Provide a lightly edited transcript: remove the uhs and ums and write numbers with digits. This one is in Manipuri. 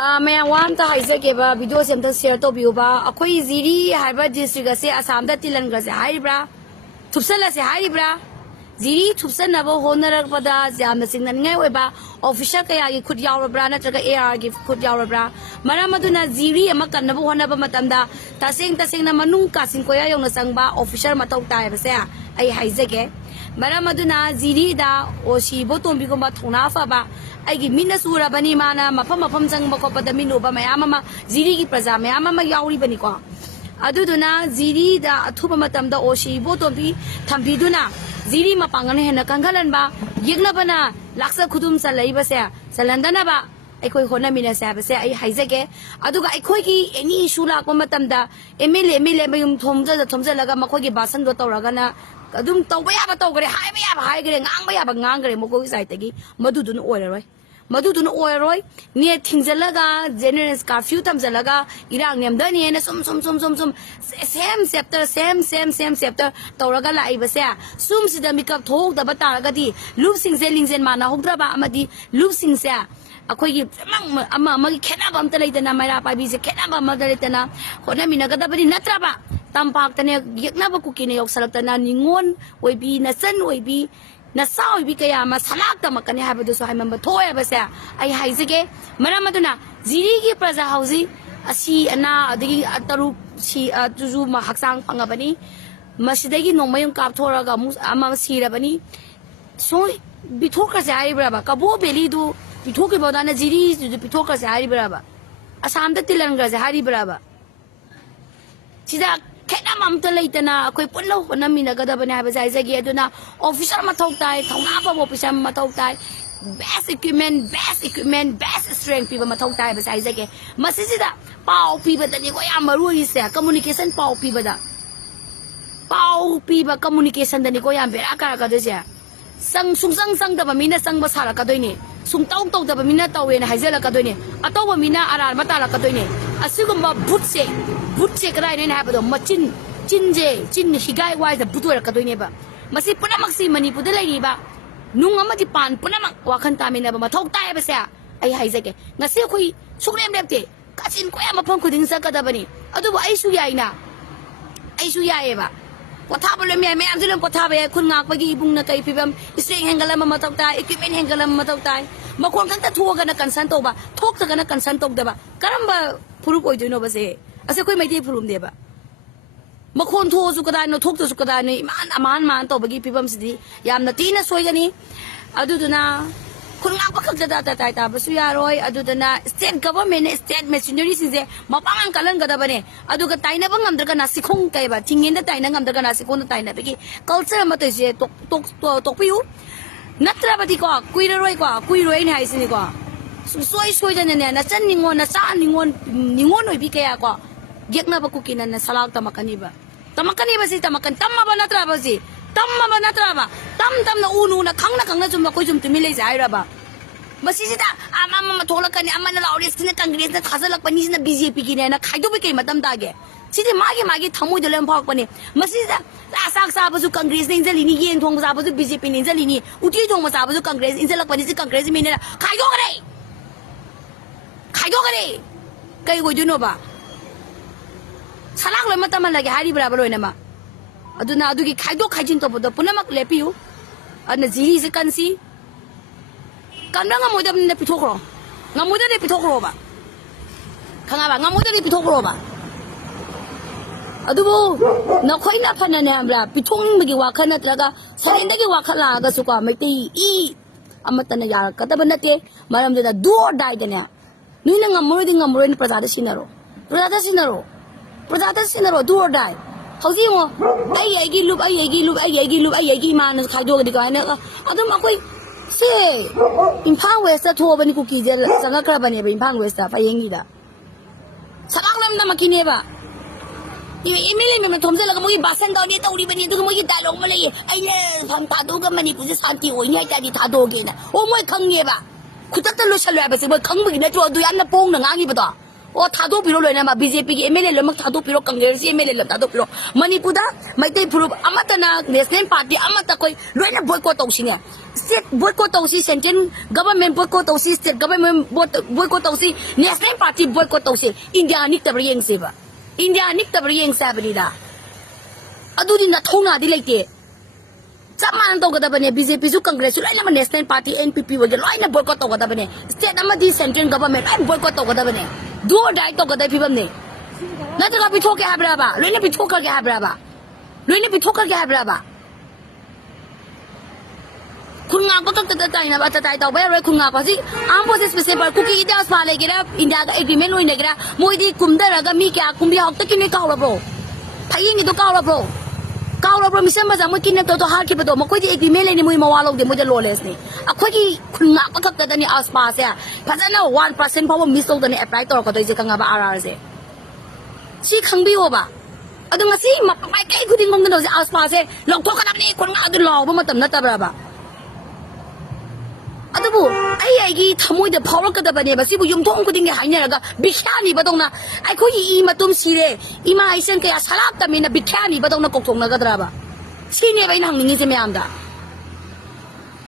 मैं वाम ता हाइसे के बा वीडियो से हमता शेयर तो बियो बा अखोई जीरी हाइबा डिस्ट्रिक्ट से असम दा तिलन ग से हाइब्रा थुपसल से हाइब्रा जीरी थुपसन नबो होनरक पदा जाम सिंगन ngai ओइबा ऑफिसर कया की खुद यावरब्रा नत्रगा एआर की खुद यावरब्रा मरा मदुना जीरी अमा कन्नबो होनबा मतमदा तसेंग ना मनुंग कासिन कोया योंग संगबा ऑफिसर मतौ ताय बसे आई हाइजेगे मरा मदुना जीरी दा ओसी बोतोंबी गुमा थोना फबा आई मीना सूरबनी माना मफम संग खोपद मीनुबा मयाम अमा जीरी की प्रजा मयाम अमा यावरी बनिको अदुदुना जीरी दा अथुबा मतमदा ओसी बोतोंबी थंबीदुना जीरी मपांगन हेना कंगलनबा यिगनबना लाक्सा खुदुम सलैबसे सलंदनबा अखोई होनमिना साबसे आई हाइजेगे अदुगा अखोई की एनी इशू लाको मतमदा एमएलए मयुम थोमजलगा मखोगी बासन दो तौरगना अदुम तौबा याबा तौगरे हाइबा याबा हाइगरे ngang याबा ngang मको साइतगी मदुदुन ओइररोय मदुदुन ओइररोय ने थिंजलगा जेनरल कर्फ्यू तमजलगा इरांग नेमदनी ने सुम सेम चैप्टर तौरगा लाइबसे सुम सिदा मिकअप थोक दबा तारगदी लुप सिंसे लिंजेन माना होद्रबा अमदी लुप सिंसे अखोई अमगी खेनाबा अमता लेतना मैरा पाबीसे खेनाबा अमता लेतना होनमिनगदबनी नत्रबा तंपाक्तने यकनाबा कुकीने योक्सलक्तना निंगोन ओइबी नसन ओइबी नसा ओइबी कया मा सलाक तमकने हाबदुसो हाइमम थोय बसे आई हाइजेगे मरमदुना जीरी की प्रजा हाउजी असी अना अदगी अतरु सी तुजु मा हक्सांग पंगबनी मसिदगी नोमयम कापथोरगा मु अमा सिरबनी सो बिथोका जाइब्राबा कबो बेलीदु बिथोके बदाना जीरी बिथोका जाइब्राबा असम द तिलंगा जाइब्राबा सिदा खेना ममता लेतना अखोई पुल्लो होनमिनगदबने हाबा जाइजगी अदुना ऑफिसर मथौ ताय थौनाबा ऑफिसर मथौ ताय बेस्ट इक्विपमेंट बेस्ट स्ट्रेंथ पीबा मथौ ताय बा जाइजगे मसिसिदा पाउ पीबदनी को याम मरुइसे कम्युनिकेशन पाउ पीबा कम्युनिकेशन दनी को याम बेरा कारगदसे सुंग दबा मीना संग सारकदोइने सुंतौ तौ दबा मीना तौवेना हाइजलकदोइने अतौबा मीना आरार मतारकदोइने असिगुम्बा भूतसे कदाइने हाबदो मचिन चिन हिगाई वाइज बुतोरकदोइनेबा मसि पुनमक्सि मणिपुरदा लैरिबा नुंग अमदि पान पुनमक वाखन तामिनबा मथौ तायबसे आई हाइजगे ngasi khoi suglem lepte kachin ko ya mafam khuding sakadabani adubu aisu yaeba pothaba lem ya me amdulem pothaba ya khun ngak bagi ibung na kai pibam strength hengalam mataw ta equipment hengalam mataw ta makon kan ta thuga na kansan toba thok ta na kansan tok deba karamba phuru koi joino base ase koi maiti phurum deba makon tho su kada no thok su kada ni man to bagi pibam sidi yamna tina soigani aduduna khun ngak bakak da ta basu yaroi aduduna state government state machinery sinje mapang kalan gada bane aduga taina bang amdra na sikhong kai ba tingin da taina amdra na sikhong taina bagi culture ma to je tok piu natra badi ko kuiroi ni haisini ko soi jane ne na chan ningon oi bi kaya ko gekna ba kukina na salak tamakani ba si tamakan tamma ba natra ba tam na unu na khang na jum ko jum tumi le jai ra ba masisida ama tholakani ama na laures na congress na thasalak pani na bjp ki ne na khaido be kai matam da ge sidi magi thamoi dolem phak pani masisida asak sa basu congress ne injali ni yen thong sa basu bjp ne injali ni uti thong sa basu congress injalak pani si congress me ne khaido gare kai go juno ba salak le matam lage hari bra bro ne ma aduna adugi khaido khaijin to bodo punamak lepiu ana jiri se kansi kanna ngamodam ne pithokro ngamoda ne pithokro ba khanga ba ngamoda ne pithokro ba adubu nakhoi na phana ne amra pithong bagi wakhana traga sarinda gi wakhala ga su ka meti I amatana ya kadaba nate maram da do dai ga ne nuina ngamoro ni prajada sinaro do dai hauji mo ai gi lup man khaido ga dikana adum akoi se imphang west ta thoba ni kuki je sanga kra bane ba imphang west ta payengi da sabang lam na makine ba email me thomje laga mogi basan da ni tauri bani du mogi dialog ma lei ai ne pham ta do ga mani pu je santi oi ni ta di tha do ge na o moi khang ne ba khutat ta lo shalwa ba se moi khang bu gi na jo du yan na pong na ngang ni ba da ꯑꯣ ꯊꯥꯗꯣꯛꯄꯤꯔꯣ ꯂꯣꯏꯅꯃꯛ ꯕꯤꯖꯦꯄꯤꯒꯤ MLA ꯂꯣꯏꯅꯃꯛ ꯊꯥꯗꯣꯛꯄꯤꯔꯣ ꯀꯪꯒ꯭ꯔꯦꯁꯀꯤ MLA ꯂꯣꯏꯅꯃꯛ ꯊꯥꯗꯣꯛꯄꯤꯔꯣ ꯃꯅꯤꯄꯨꯔꯗ ꯃꯩꯇꯩ ꯐꯨꯔꯨꯞ ꯑꯃꯠꯇꯅ ꯅꯦꯁꯅꯦꯜ ꯄꯥꯔꯇꯤ ꯑꯃꯠꯇ ꯑꯩꯈꯣꯏ ꯂꯣꯏꯅ ꯕꯣꯏꯀꯣꯠ ꯇꯧꯁꯤꯅꯦ ꯁ꯭ꯇꯦꯠ ꯕꯣꯏꯀꯣꯠ ꯇꯧꯁꯤ ꯁꯦꯟꯇ꯭ꯔꯦꯜ ꯒꯚꯔꯟꯃꯦꯟ ꯕꯣꯏꯀꯣꯠ ꯇꯧꯁꯤ ꯁ꯭ꯇꯦꯠ ꯒꯚꯔꯟꯃꯦꯟ ꯕꯣꯏꯀꯣꯠ ꯇꯧꯁꯤ ꯅꯦꯁꯅꯦꯜ ꯄꯥꯔꯇꯤ ꯕꯣꯏꯀꯣꯠ ꯇꯧꯁꯤ ꯏꯟꯗꯤꯌꯥ ꯅꯤꯛꯇꯕ꯭ꯔꯥ ꯌꯦꯡꯁꯦꯕ ꯏꯟꯗꯤꯌꯥ ꯅꯤꯛꯇꯕ꯭ꯔꯥ ꯌꯦꯡꯁꯦ ꯍꯥꯏꯕꯅꯤꯗ ꯑꯗꯨꯗꯤ ꯅꯊꯧꯅꯥꯗꯤ ꯂꯩꯇꯦ ꯆꯞ ꯃꯥꯟꯅ ꯇꯧꯒꯗꯕꯅꯦ ꯕꯤꯖꯦꯄꯤꯁꯨ ꯀꯪꯒ꯭ꯔꯦꯁꯁꯨ ꯂꯣꯏꯅꯃꯛ ꯅꯦꯁꯅꯦꯜ ꯄꯥꯔꯇꯤ NPP ꯑꯣꯏꯒ ꯂꯣꯏꯅ ꯕꯣꯏꯀꯣꯠ ꯇꯧꯒꯗꯕꯅꯦ ꯁ꯭ꯇꯦꯠ ꯑꯃꯗꯤ ꯁꯦꯟꯇ꯭ꯔꯦꯜ ꯒꯚꯔꯟꯃꯦꯟ ꯂꯣꯏꯅ ꯕꯣꯏꯀꯣꯠ ꯇꯧꯒꯗꯕꯅꯦ ꯗꯨ ꯑꯣꯔ ꯗꯥꯏ ꯇꯧꯒꯗꯕ ꯐꯤꯕꯝꯅꯦ नत्रगा पिथोके हाब्राबा लोइने पिथोकरगे हाब्राबा लोइने पिथोकरगे हाब्राबा खुंगा पकक ताइना बा ताइ तौबा रे खुंगा पासी आम प्रोसेस पे पेपर कुकी इतिहास पा लेगेरा इंडिया का एग्रीमेंट लोइनेगेरा मोइदी कुमदरगा मी क्या कुंबी हक्ता किने कावरब्रो थायिंग दो कावरब्रो मिसन बजा मो किने तो हार के बदो मकोइदी एग्रीमेंट लेने मोइ मवालो दे मोइदा लॉलेस ने अखोगी खुंगा पकक तदनी आसपास या फजना 1% फाव मिस तौदने अप्लाई तौरकदो जे कंगा बा RR से सी खंबियोबा अदु ngasi mapai kai khuding mong no aspa se longthokadabni khunga adu lawba matam natabra adubu ai gi thamoi da phawrakadabane ba sibu yumthong khuding ge hainaraga bikhani badongna ai khoi I matum sire ima aisen kaya salak tamina bikhani badongna kokthong nagadra ba sine ba ina hangningi se mayam da